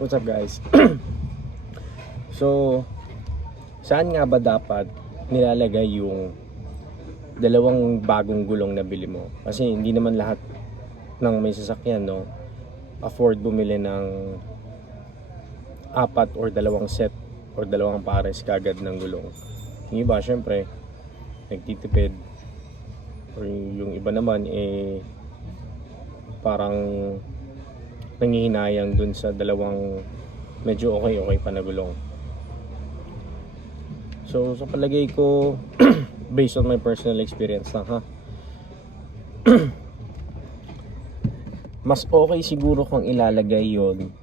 What's up guys? So, saan nga ba dapat nilalagay yung dalawang bagong gulong na bili mo? Kasi hindi naman lahat ng may sasakyan, no, afford bumili ng apat or dalawang set or dalawang pares kagad ng gulong. Yung iba, syempre, nagtitipid. Or yung iba naman, parang nangihinayang dun sa dalawang medyo okay pa na gulong. So sa palagay ko, based on my personal experience lang ha, mas okay siguro kung ilalagay yung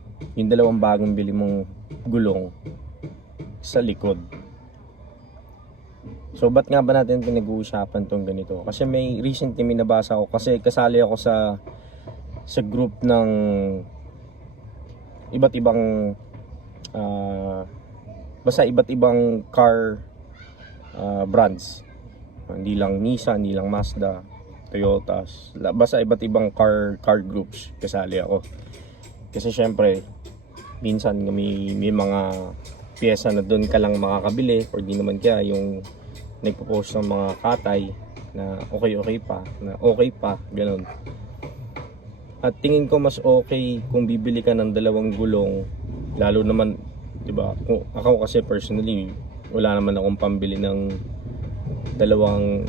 dalawang bagong bili mong gulong sa likod. So ba't nga ba natin pinag-uusapan tong ganito? Kasi may recently minabasa ko, kasi kasali ako sa group ng iba't ibang basta iba't ibang car brands. Hindi lang Nissan, hindi lang Mazda, Toyota, basta iba't ibang car groups kasali ako. Kasi syempre minsan may mga piyesa na doon ka lang makakabili, or di naman kaya yung nagpo-post ng mga katay na okay pa, ganun. At tingin ko mas okay kung bibili ka ng dalawang gulong, lalo naman, 'di ba? Kung ako kasi personally, wala naman akong pambili ng dalawang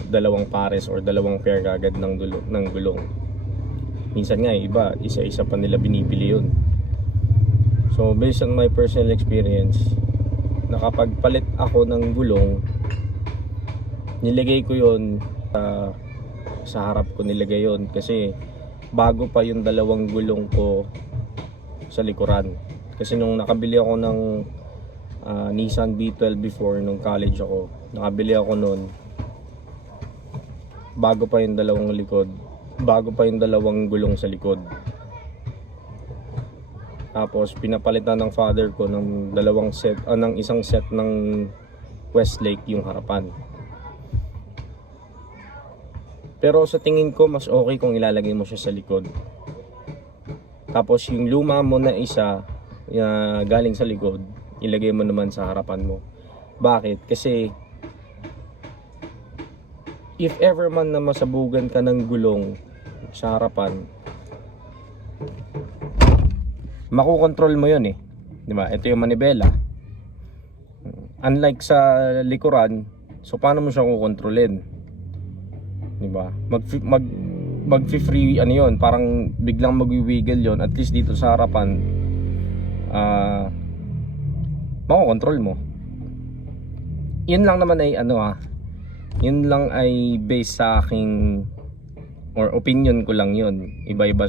pares or dalawang pair kagad ng gulong. Minsan nga iba, isa-isa pa nila binibili 'yun. So based on my personal experience, nakapagpalit ako ng gulong, nilagay ko 'yon sa harap ko, nilagay 'yon kasi bago pa yung dalawang gulong ko sa likuran. Kasi nung nakabili ako ng Nissan V12 before, nung college ako, nakabili ako noon bago pa yung dalawang gulong sa likod. Tapos pinapalitan ng father ko ng ng isang set ng Westlake yung harapan. Pero sa tingin ko mas okay kung ilalagay mo siya sa likod. Tapos yung luma mo na isa galing sa likod, ilagay mo naman sa harapan mo. Bakit? Kasi if ever man na masabugan ka ng gulong sa harapan, makokontrol mo yun eh. Diba? Ito yung manibela. Unlike sa likuran, so paano mo siya kukontrolin? Diba? Mag-free ano yun, parang biglang magwi-wiggle yon. At least dito sa harapan, makokontrol mo. Yun lang naman ay yun lang ay based sa aking or opinion ko lang yun. Iba-iba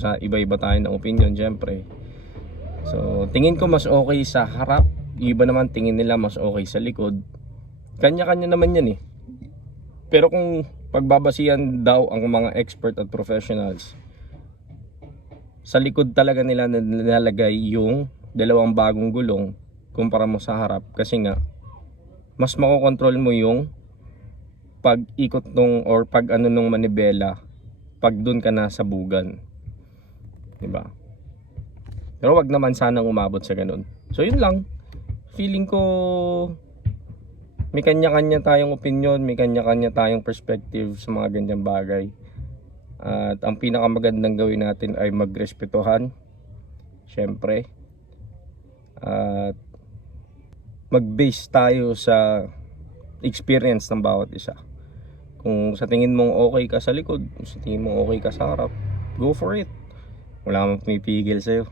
tayo ng opinion, syempre. So tingin ko mas okay sa harap, iba naman tingin nila mas okay sa likod. Kanya-kanya naman yan eh. Pero kung pagbabasihan daw ang mga expert at professionals, sa likod talaga nila nilalagay yung dalawang bagong gulong kumpara mo sa harap, kasi nga mas makokontrol mo yung pag-ikot nung or pag-ano nung manibela pag dun ka na sa bugan, diba? Pero wag naman sanang umabot sa ganun. So yun lang, feeling ko may kanya-kanya tayong opinion, may kanya-kanya tayong perspective sa mga ganyang bagay. At ang pinakamagandang gawin natin ay magrespetuhan, syempre. At mag-base tayo sa experience ng bawat isa. Kung sa tingin mong okay ka sa likod, kung sa tingin mong okay ka sa harap, go for it. Wala namang pumipigil sa'yo.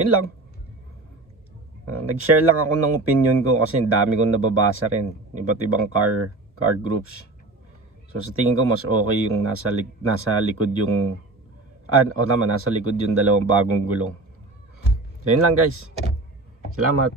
Yun lang. Nag-share lang ako ng opinion ko kasi dami kong nababasa rin, iba't ibang car groups. So sa tingin ko mas okay yung nasa likod yung nasa likod yung dalawang bagong gulong. So yun lang guys. Salamat.